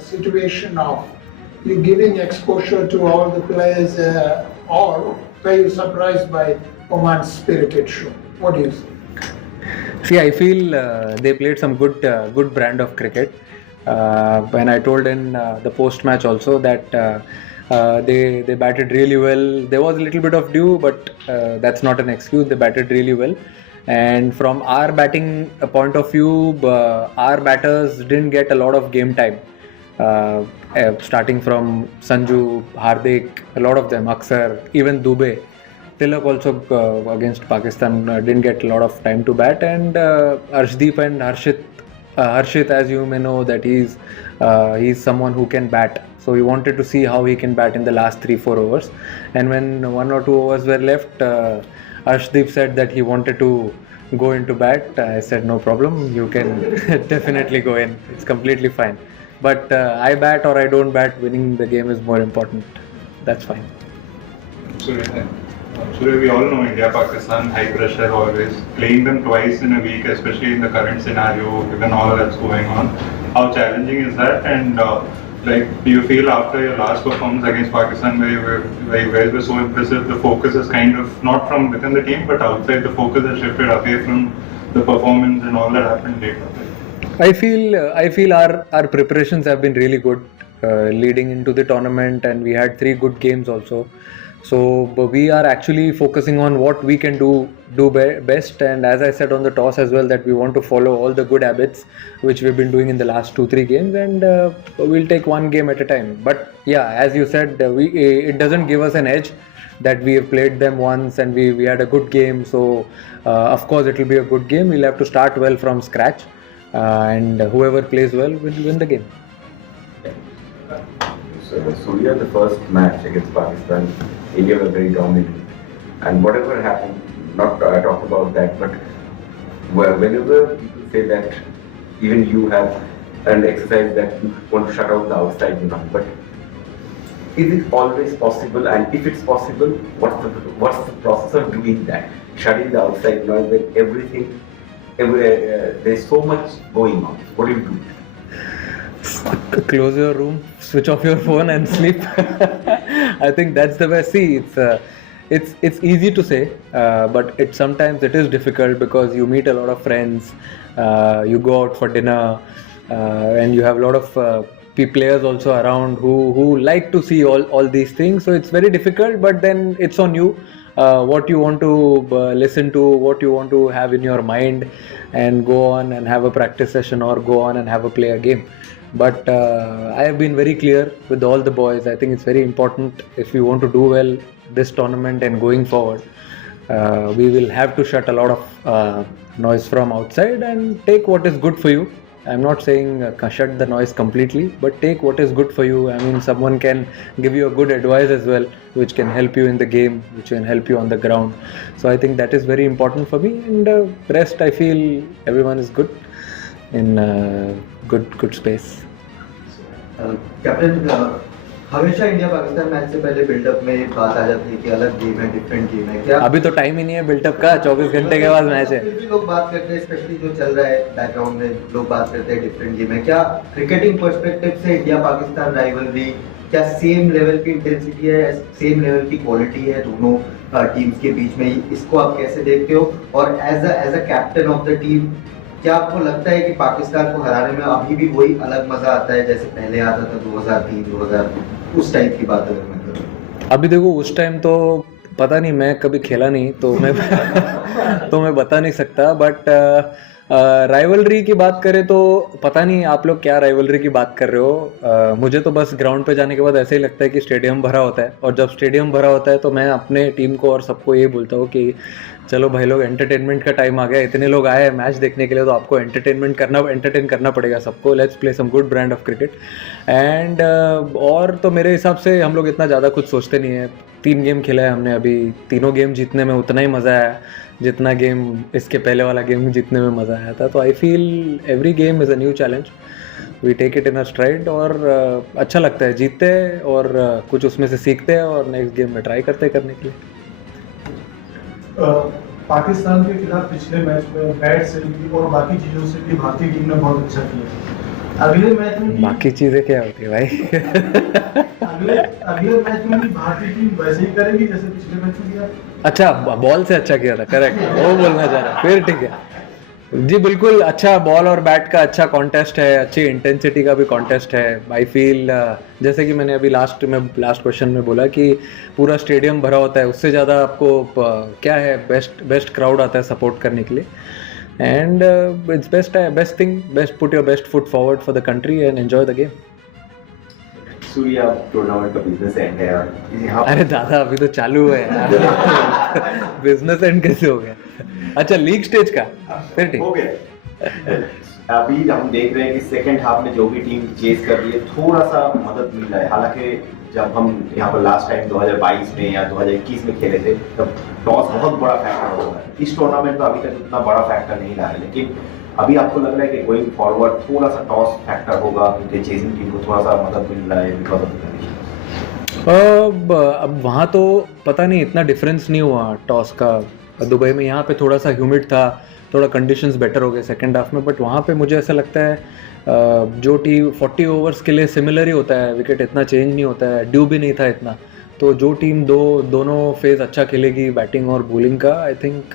situation of you giving exposure to all the players, or were you surprised by Oman's spirited show? What do you think? See, I feel they played some good brand of cricket. When I told in the post match also that they batted really well. There was a little bit of dew, but that's not an excuse. They batted really well. And from our batting point of view, our batters didn't get a lot of game time. Starting from Sanju, Hardik, a lot of them, Aksar, even Dubey. Tilak also against Pakistan didn't get a lot of time to bat, and Arshdeep and Harshit, as you may know, that he's someone who can bat. So we wanted to see how he can bat in the last 3-4 overs. And when 1 or 2 overs were left, Arshdeep said that he wanted to go into bat. I said no problem, you can definitely go in. It's completely fine. But I bat or I don't bat, winning the game is more important. That's fine. Surya, we all know India, Pakistan, high pressure always. Playing them twice in a week, especially in the current scenario, given all that's going on, how challenging is that? And do you feel after your last performance against Pakistan, where you guys were so impressive, the focus is kind of not from within the team, but outside, the focus has shifted away from the performance and all that happened later? I feel our preparations have been really good leading into the tournament, and we had 3 good games also. So we are actually focusing on what we can do best, and as I said on the toss as well, that we want to follow all the good habits which we've been doing in the last 2-3 games, and we'll take one game at a time. But yeah, as you said, it doesn't give us an edge that we have played them once and we had a good game. So of course it will be a good game. We'll have to start well from scratch, and whoever plays well will win the game. So Surya, the first match against Pakistan, India were very dominant, and whatever happened, not talk about that, but whenever people say that even you have an exercise that you want to shut out the outside noise, but is it always possible? And if it's possible, what's the process of doing that? Shutting the outside noise when there's so much going on. What do you do? Close your room, switch off your phone and sleep. I think that's the best. See, it's easy to say, but sometimes it is difficult because you meet a lot of friends, you go out for dinner, and you have a lot of players also around who like to see all these things. So it's very difficult, but then it's on you. What you want to listen to, what you want to have in your mind, and go on and have a practice session or go on and have a play a game. But I have been very clear with all the boys. I think it's very important if we want to do well this tournament and going forward. We will have to shut a lot of noise from outside and take what is good for you. I'm not saying shut the noise completely, but take what is good for you. I mean, someone can give you a good advice as well, which can help you in the game, which can help you on the ground. So I think that is very important for me. And rest, I feel everyone is good in good space. Captain, हमेशा India Pakistan match से पहले buildup में बात आ जाती है कि अलग game है, डिफरेंट गेम है. क्या अभी तो टाइम ही नहीं है बिल्डअप का, 24 घंटे के बाद मैच है. फिर भी लोग बात करते हैं, स्पेशली जो चल रहा है बैकग्राउंड में, लोग बात करते हैं डिफरेंट गेम है. क्या क्रिकेटिंग पर्सपेक्टिव से इंडिया पाकिस्तान राइवलरी क्या सेम लेवल की इंटेंसिटी है, सेम लेवल की क्वालिटी है दोनों टीम्स के बीच में? इसको आप कैसे देखते हो? और as a captain of the team, क्या आपको लगता है कि पाकिस्तान को हराने में अभी भी वही अलग मजा आता है जैसे पहले आता था 2003-2000 उस टाइप की बात अगर मैं करूं? अभी देखो, उस टाइम तो पता नहीं, मैं कभी खेला नहीं तो मैं तो मैं बता नहीं सकता. बट राइवलरी की बात करें तो पता नहीं आप लोग क्या राइवलरी की बात कर रहे हो. मुझे तो बस ग्राउंड पे जाने के बाद ऐसे ही लगता है कि स्टेडियम भरा होता है, और जब स्टेडियम भरा होता है तो मैं अपने टीम को और सबको ये बोलता हूँ कि चलो भाई लोग, एंटरटेनमेंट का टाइम आ गया. इतने लोग आए हैं मैच देखने के लिए, तो आपको एंटरटेन करना पड़ेगा सबको. Let's play some good brand of cricket. And और तो मेरे हिसाब से हम लोग इतना ज़्यादा कुछ सोचते नहीं है. 3 गेम खेला है हमने, अभी तीनों गेम जीतने में उतना ही मज़ा आया जितना गेम इसके पहले वाला गेम जीतने में मज़ा आया था. तो I feel every game is a new challenge. We take it in a stride, और अच्छा लगता है. जीतते हैं और कुछ उसमें से सीखते हैं और नेक्स्ट गेम में ट्राई करते हैं करने के लिए. पाकिस्तान के खिलाफ पिछले मैच में बैट से भी और बाकी चीज़ों से भी भारतीय टीम ने बहुत अच्छा किया. अगले मैच में बाकी चीजें क्या होती है भाई? अगले मैच में भी भारतीय टीम वैसे ही करेगी जैसे पिछले मैच में किया। अच्छा, बॉल से अच्छा किया था, करेक्ट, वो बोलना चाह रहा, फिर ठीक है जी, बिल्कुल। अच्छा बॉल और बैट का अच्छा कॉन्टेस्ट है, अच्छी इंटेंसिटी का भी कॉन्टेस्ट है। आई फील जैसे कि मैंने अभी लास्ट क्वेश्चन में बोला कि पूरा स्टेडियम भरा होता है, उससे ज़्यादा आपको क्या है, बेस्ट क्राउड आता है सपोर्ट करने के लिए। And it's best thing, put your best foot forward for the country and enjoy the game. Surya tournament का बिजनेस एंड है और यहाँ अरे दादा, अभी तो चालू है यार। बिजनेस एंड कैसे हो गया? अच्छा, लीग स्टेज का फिर ठीक हो गया। अभी हम देख रहे हैं कि सेकंड हाफ में जो भी टीम चेस कर रही है थोड़ा सा मदद मिल रहा है। हालांकि जब हम यहाँ पर लास्ट टाइम 2022 में या 2021 में खेले थे तब टॉस बहुत बड़ा फैक्टर होगा। इस टूर्नामेंट में अभी तक उतना बड़ा फैक्टर नहीं रहा है, लेकिन अभी आपको लग रहा है कि गोइंग फॉरवर्ड थोड़ा सा टॉस फैक्टर होगा क्योंकि चेजिंग टीम को थोड़ा सा मदद मिल रहा है बिकॉज ऑफ द कंडीशन। अब वहाँ तो पता नहीं, इतना डिफरेंस नहीं हुआ टॉस का दुबई में। यहाँ पे थोड़ा सा ह्यूमिड था, थोड़ा कंडीशंस बेटर हो गए सेकंड हाफ में, बट वहाँ पे मुझे ऐसा लगता है जो टीम 40 ओवर्स के लिए सिमिलर ही होता है, विकेट इतना चेंज नहीं होता है, ड्यू भी नहीं था इतना। तो जो टीम दोनों फेज अच्छा खेलेगी बैटिंग और बॉलिंग का, I think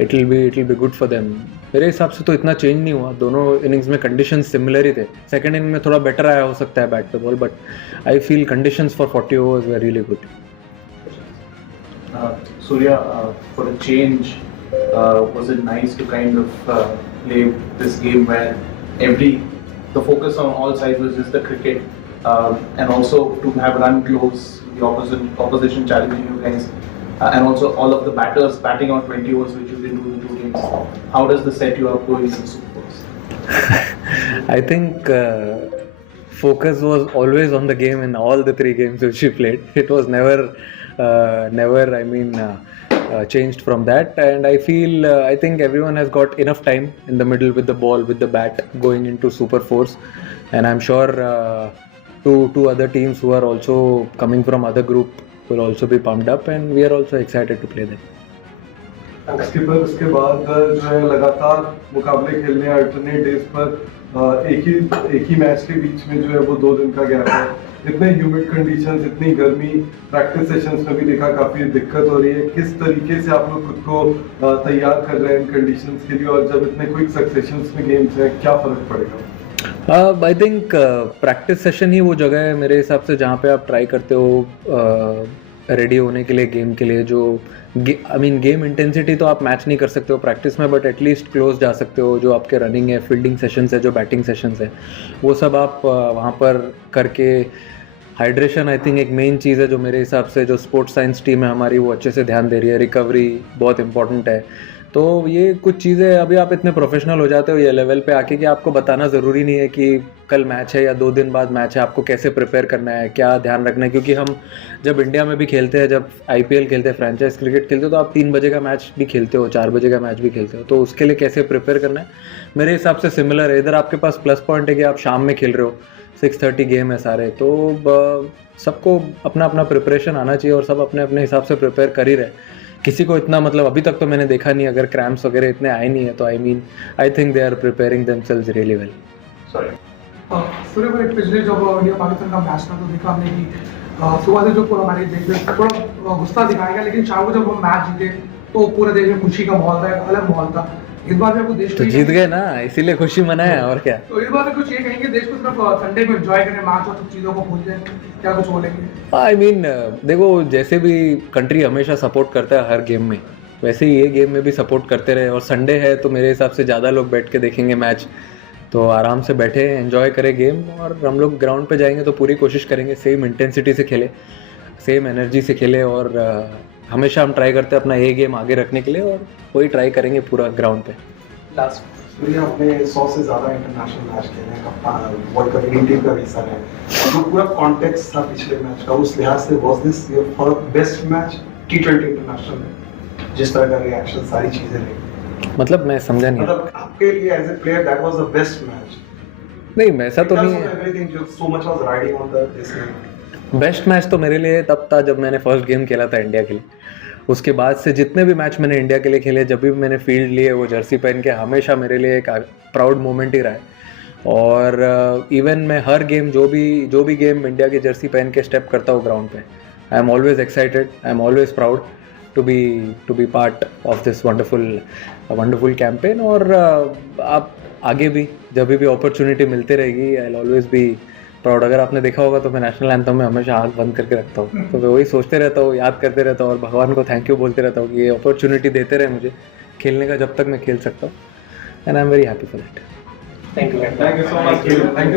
it will be good for them. मेरे हिसाब से तो इतना चेंज नहीं हुआ, दोनों इनिंग्स में कंडीशंस सिमिलर ही थे। सेकंड इनिंग में थोड़ा बेटर आया हो सकता है बैट पे ball, but I feel conditions for 40 overs were really good. Surya, for a change, was it nice to kind of play this game where the focus on all sides was just the cricket, and also to have run close, the opposition challenging you guys, and also all of the batters batting on 20 overs, which you didn't do in the 2 games. How does this set you up going into Super Bowls? I think focus was always on the game in all the 3 games which we played. It was never changed from that, and I feel I think everyone has got enough time in the middle with the ball, with the bat, going into Super Force, and I'm sure two other teams who are also coming from other group will also be pumped up, and we are also excited to play them. उसके बाद जो है लगातार मुकाबले खेलने alternate days पर एक ही match के बीच में जो है वो 2 दिन का गैप है। इतने ह्यूमिड कंडीशंस, इतनी गर्मी, प्रैक्टिस सेशंस में भी देखा काफ़ी दिक्कत हो रही है। किस तरीके से आप लोग खुद को तैयार कर रहे हैं इन कंडीशंस के लिए, और जब इतने क्विक सक्सेशंस में गेम्स हैं क्या फ़र्क पड़ेगा? आई थिंक प्रैक्टिस सेशन ही वो जगह है मेरे हिसाब से जहाँ पे आप ट्राई करते हो रेडी होने के लिए गेम के लिए। जो गेम इंटेंसिटी तो आप मैच नहीं कर सकते हो प्रैक्टिस में, बट एटलीस्ट क्लोज जा सकते हो। जो आपके रनिंग है, फील्डिंग सेशंस है, जो बैटिंग सेशंस है, वो सब आप वहाँ पर करके। हाइड्रेशन आई थिंक एक मेन चीज़ है जो मेरे हिसाब से जो स्पोर्ट्स साइंस टीम है हमारी वो अच्छे से ध्यान दे रही है। रिकवरी बहुत इंपॉर्टेंट है। तो ये कुछ चीज़ें अभी आप इतने प्रोफेशनल हो जाते हो ये लेवल पे आके कि आपको बताना ज़रूरी नहीं है कि कल मैच है या 2 दिन बाद मैच है, आपको कैसे प्रिपेयर करना है, क्या ध्यान रखना है। क्योंकि हम जब इंडिया में भी खेलते हैं, जब IPL खेलते हैं, फ्रेंचाइज क्रिकेट खेलते हो, तो आप 3 बजे का मैच भी खेलते हो, 4 बजे का मैच भी खेलते हो। तो उसके लिए कैसे प्रिपेयर करना है मेरे हिसाब से सिमिलर है। इधर आपके पास प्लस पॉइंट है कि आप शाम में खेल रहे हो, 6:30 गेम है सारे, तो सबको अपना अपना प्रिपरेशन आना चाहिए और सब अपने अपने हिसाब से प्रिपेयर कर ही रहे। किसी को इतना मतलब अभी तक तो मैंने देखा नहीं, अगर क्रैम्प्स वगैरह इतने आए नहीं है, तो I think they are preparing themselves really well. Sorry Surya भाई, पिछले जब इंडिया पाकिस्तान का मैच था तो देखा हमने कि सुबह से जो पूरा मैच देखते थोड़ा गुस्सा दिखाया गया, लेकिन शाम को जब हम मैच जीते तो पूरे देश में खुशी का माहौल था, एक अलग माहौल था। इस बार भी आपको देश तो जीत गए ना, इसीलिए खुशी मनाया, और क्या। तो इस बार में कुछ ये कहेंगे देश को सिर्फ संडे को एंजॉय करें, मैच और सब चीज़ों को भूल जाए, क्या कुछ बोलेंगे? देखो, जैसे भी कंट्री हमेशा सपोर्ट करता है हर गेम में, वैसे ही ये गेम में भी सपोर्ट करते रहे। और संडे है तो मेरे हिसाब से ज़्यादा लोग बैठ के देखेंगे मैच, तो आराम से बैठे एंजॉय करें गेम। और हम लोग ग्राउंड पे जाएंगे तो पूरी कोशिश करेंगे सेम इंटेंसिटी से खेले, सेम एनर्जी से खेले, और हमेशा हम ट्राई करते हैं अपना ये गेम आगे रखने के लिए, और वही ट्राई करेंगे पूरा ग्राउंड पे। सूर्या, आपने 100 से ज़्यादा इंटरनेशनल मैच खेले हैं, कप्तान वर्ल्ड कप इंडियन टीम का हिस्सा है, जो पूरा कॉन्टेक्स्ट था पिछले मैच का, उस लिहाज से was this your best match T20 international में? जिस तरह का रिएक्शन, सारी चीज़ें रही, मतलब मैं समझा नहीं। मतलब आपके लिए as a player that was the best match? नहीं, ऐसा तो नहीं है। एवरीथिंग जो so much was riding on the this game. Best match तो मेरे लिए तब था जब मैंने फर्स्ट गेम खेला था इंडिया के लिए। उसके बाद से जितने भी मैच मैंने इंडिया के लिए खेले, जब भी मैंने फील्ड लिए वो जर्सी पहन के, हमेशा मेरे लिए एक प्राउड मोमेंट ही रहा है। और इवन मैं हर गेम जो भी गेम इंडिया की जर्सी पहन के स्टेप करता हूँ ग्राउंड पे, I am always excited, I am always proud to be part of this wonderful campaign. और आप आगे भी जब भी अपॉर्चुनिटी मिलती रहेगी, I will always be proud. अगर आपने देखा होगा तो मैं नेशनल एंथम में हमेशा आँख बंद करके रखता हूँ, तो मैं वही सोचते रहता हूँ, याद करते रहता हूँ और भगवान को थैंक यू बोलते रहता हूँ कि ये अपॉर्चुनिटी देते रहे मुझे खेलने का जब तक मैं खेल सकता हूँ, and I am very happy for that. Thank you so much. Thank you.